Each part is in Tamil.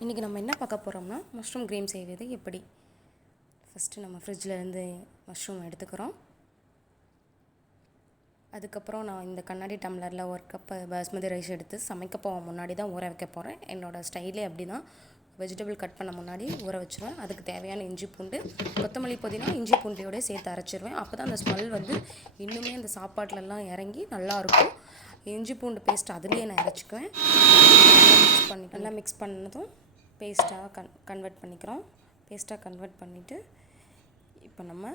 இன்றைக்கி நம்ம என்ன பார்க்க போகிறோம்னா மஷ்ரூம் கிரேம் செய்வது எப்படி? ஃபஸ்ட்டு நம்ம ஃப்ரிட்ஜிலேருந்து மஷ்ரூம் எடுத்துக்கிறோம். அதுக்கப்புறம் நான் இந்த கண்ணாடி டம்ளரில் ஒரு கப்பு பாஸ்மதி ரைஸ் எடுத்து சமைக்க போக முன்னாடி தான் ஊற வைக்க போகிறேன் என்னோடய ஸ்டைலே அப்படி தான் வெஜிடபிள் கட் பண்ண முன்னாடி ஊற வச்சுருவேன். அதுக்கு தேவையான இஞ்சி பூண்டு கொத்தமல்லி புதினா இஞ்சி பூண்டையோடய சேர்த்து அரைச்சிருவேன். அப்போ தான் அந்த ஸ்மெல் வந்து இன்னுமே அந்த சாப்பாட்டிலலாம் இறங்கி நல்லாயிருக்கும் இஞ்சி பூண்டு பேஸ்ட் அதுலேயே நான் அரைச்சிக்குவேன் மிக்ஸ் பண்ணி நல்லா மிக்ஸ் பண்ணதும் பேஸ்ட்டாக கன் கன்வெர்ட் பண்ணிக்கிறோம். பேஸ்ட்டாக கன்வெர்ட் பண்ணிவிட்டு இப்போ நம்ம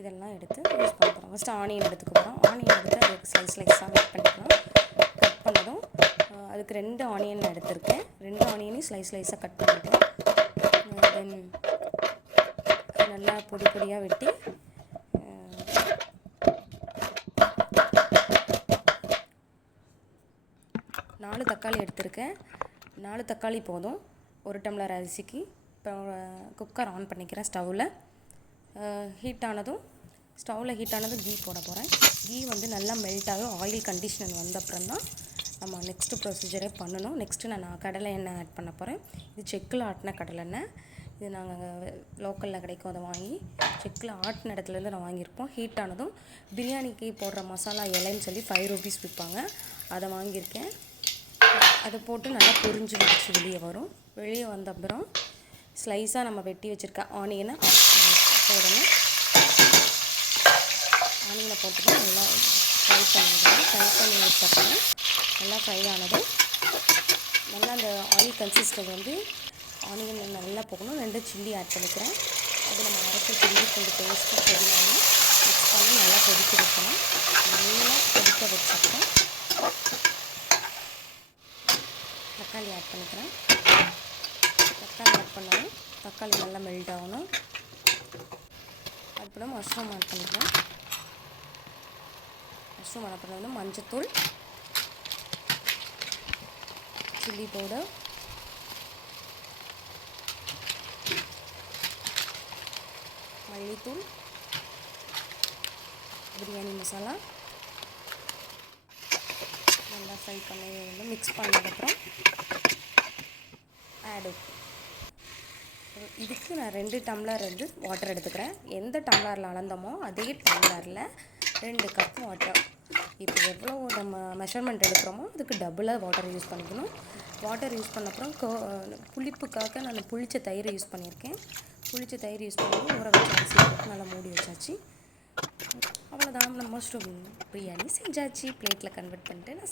இதெல்லாம் எடுத்து யூஸ் பண்ணிக்கிறோம். ஃபஸ்ட்டு ஆனியன் எடுத்துக்க போகிறோம் ஆனியன் எடுத்து அதுக்கு ஸ்லைஸ் ஸ்லைஸாக கட் பண்ணிக்கலாம் கட் பண்ணதும் அதுக்கு ரெண்டு ஆனியன் நான் எடுத்திருக்கேன். ரெண்டு ஆனியனையும் ஸ்லைஸ் ஸ்லைஸாக கட் பண்ணிக்கலாம் தென் நல்லா பொடி பொடியாக வெட்டி நாலு தக்காளி எடுத்திருக்கேன். நாலு தக்காளி போதும். ஒரு டம்ளர் அரிசிக்கு இப்போ குக்கர் ஆன் பண்ணிக்கிறேன் ஸ்டவ்வில். ஹீட் ஆனதும் ஸ்டவ்வில் ஹீட் ஆனதும் கீ போட போகிறேன் கீ வந்து நல்லா மெல்ட் ஆகும் ஆயில் கண்டிஷனர் வந்த அப்புறம் தான் நம்ம நெக்ஸ்ட்டு ப்ரொசீஜரே பண்ணணும். நெக்ஸ்ட்டு நான் கடலை எண்ணெய் ஆட் பண்ண போகிறேன் இது செக்கில் ஆட்டின கடலை எண்ணெய். இது நாங்கள் லோக்கலில் கிடைக்கும் அதை வாங்கி செக்கில் ஆட்டின இடத்துலேருந்து நான் வாங்கியிருப்போம். ஹீட் ஆனதும் பிரியாணிக்கு போடுற மசாலா இலைன்னு சொல்லி ஃபைவ் ருபீஸ் விற்பாங்க. அதை வாங்கியிருக்கேன். அதை போட்டு நல்லா பொரிஞ்சு வச்சு வெளியே வரும். வெளியே வந்த அப்புறம் ஸ்லைஸாக நம்ம வெட்டி வச்சுருக்க ஆனியனை போடணும். ஆனியனை போட்டுட்டு நல்லா ஃப்ரை பண்ணிவிடணும் ஃப்ரை பண்ணி வச்சப்பறம் நல்லா ஃப்ரை ஆனதும் நல்லா அந்த ஆயில் கன்சிஸ்டன்ட் வந்து ஆனியன் நல்லா போகணும் ரெண்டு சில்லி ஆட் பண்ணிக்கிறேன். அது நம்ம அரைச்சி சில்லி கொஞ்சம் பேஸ்ட்டு பொடியாமல் மிக்ஸ் பண்ணி நல்லா கொதிக்க வைக்கணும். நல்லா கொதிக்க வச்சப்பறம் தக்காளி ஆட் பண்ணிக்கிறேன். தக்காளி ஆட் பண்ணணும். தக்காளி நல்லா மெல்ட் ஆகணும். அதுக்கப்புறம் மஷ்ரூம் ஆட் பண்ணிக்கிறேன். மஷ்ரூம் ஆட் பண்ண மஞ்சத்தூள் சில்லி பவுடர் மல்லித்தூள் பிரியாணி மசாலா நல்லா ஃப்ரை பண்ணி வந்து மிக்ஸ் பண்ணதுக்கப்புறம் ஆட் இதுக்கு நான் ரெண்டு டம்ளர் வந்து வாட்டர் எடுத்துக்கிறேன். எந்த டம்ளரில் அளந்தோமோ அதே டம்ளரில் ரெண்டு கப் வாட்டர் இப்போ எவ்வளோ நம்ம மெஷர்மெண்ட் எடுக்கிறோமோ அதுக்கு டபுளாக வாட்டர் யூஸ் பண்ணிக்கணும். வாட்டர் யூஸ் பண்ண அப்புறம் கோ புளிப்புக்காக நான் புளிச்ச தயிர் யூஸ் பண்ணியிருக்கேன். புளிச்ச தயிர் யூஸ் பண்ணி ஊற வச்ச நல்லா மூடி வச்சாச்சு. அவ்வளோதான் நம்ம மஷ்ரூம் பிரியாணி செஞ்சாச்சு பிளேட்டில் கன்வெர்ட் பண்ணிட்டு நான்